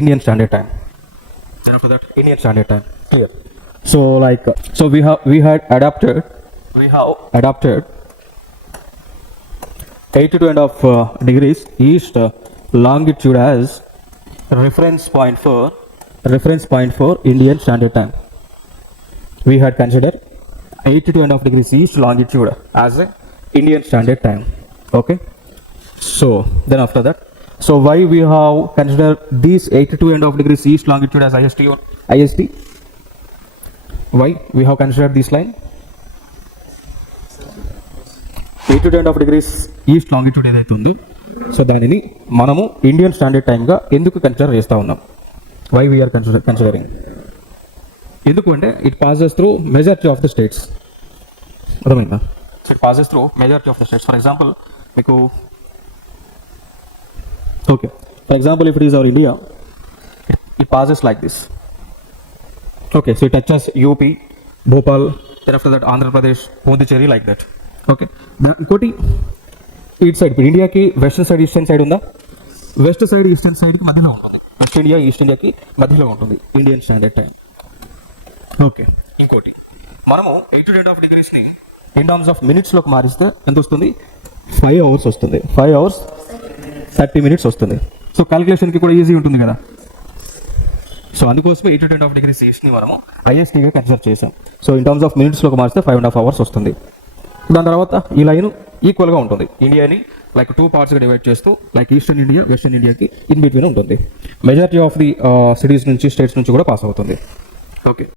Indian Standard Time. And after that, Indian Standard Time. Clear. So we have adapted 82.5 degrees east longitude as reference point for Indian Standard Time. We had considered 82.5 degrees east longitude as a Indian Standard Time. Okay. So then after that, so why we have considered these 82.5 degrees east longitude as IST or IST? Why we have considered this line? 82.5 degrees east longitude ఏదైతే ఉందో సో దానిని మనము Indian standard టైమ్గా ఎందుకు consider చేస్తూ ఉన్నాం? Why we are considering? ఎందుకు అంటే it passes through majority of the states. అర్థమైందా? It passes through majority of the states. For example మీకు okay, for example if it is our India, it passes like this. Okay, so it touches UP, Bhopal, then after that Andhra Pradesh, Pondicherry, like that. Okay, ఇంకోటి east side, ఇప్పుడు ఇండియాకి western side eastern side ఉందా? West side eastern సైడ్కి మధ్యలో ఉంటుంది. West India east ఇండియాకి మధ్యలో ఉంటుంది ఇండియన్ స్టాండర్డ్ టైం. ఓకే, ఇంకోటి మనము 82.5 డిగ్రీస్ని ఇన్ టర్మ్స్ ఆఫ్ మినిట్స్లోకి మారిస్తే ఎంత వస్తుంది? 5 hours వస్తుంది. 5 hours 30 minutes వస్తుంది. సో క్యాలిక్యులేషన్కి కూడా ఈజీ ఉంటుంది కదా. సో అందుకోసమే 82.5 డిగ్రీస్ ఈస్ట్ని మనము ఐఎస్టీగా కన్సిడర్ చేసాం. సో ఇన్ టర్మ్స్ ఆఫ్ మినిట్స్లోకి మారిస్తే 5.5 hours వస్తుంది. దాని తర్వాత ఈ లైన్ ఈక్వల్గా ఉంటుంది. ఇండియాని లైక్ 2 partsగా డివైడ్ చేస్తూ లైక్ ఈస్టర్న్ ఇండియా, వెస్టర్న్ ఇండియాకి ఇన్ బిట్వీన్ ఉంటుంది. మెజారిటీ ఆఫ్ ది సిటీస్ నుంచి, స్టేట్స్ నుంచి కూడా పాస్ అవుతుంది. ఓకే.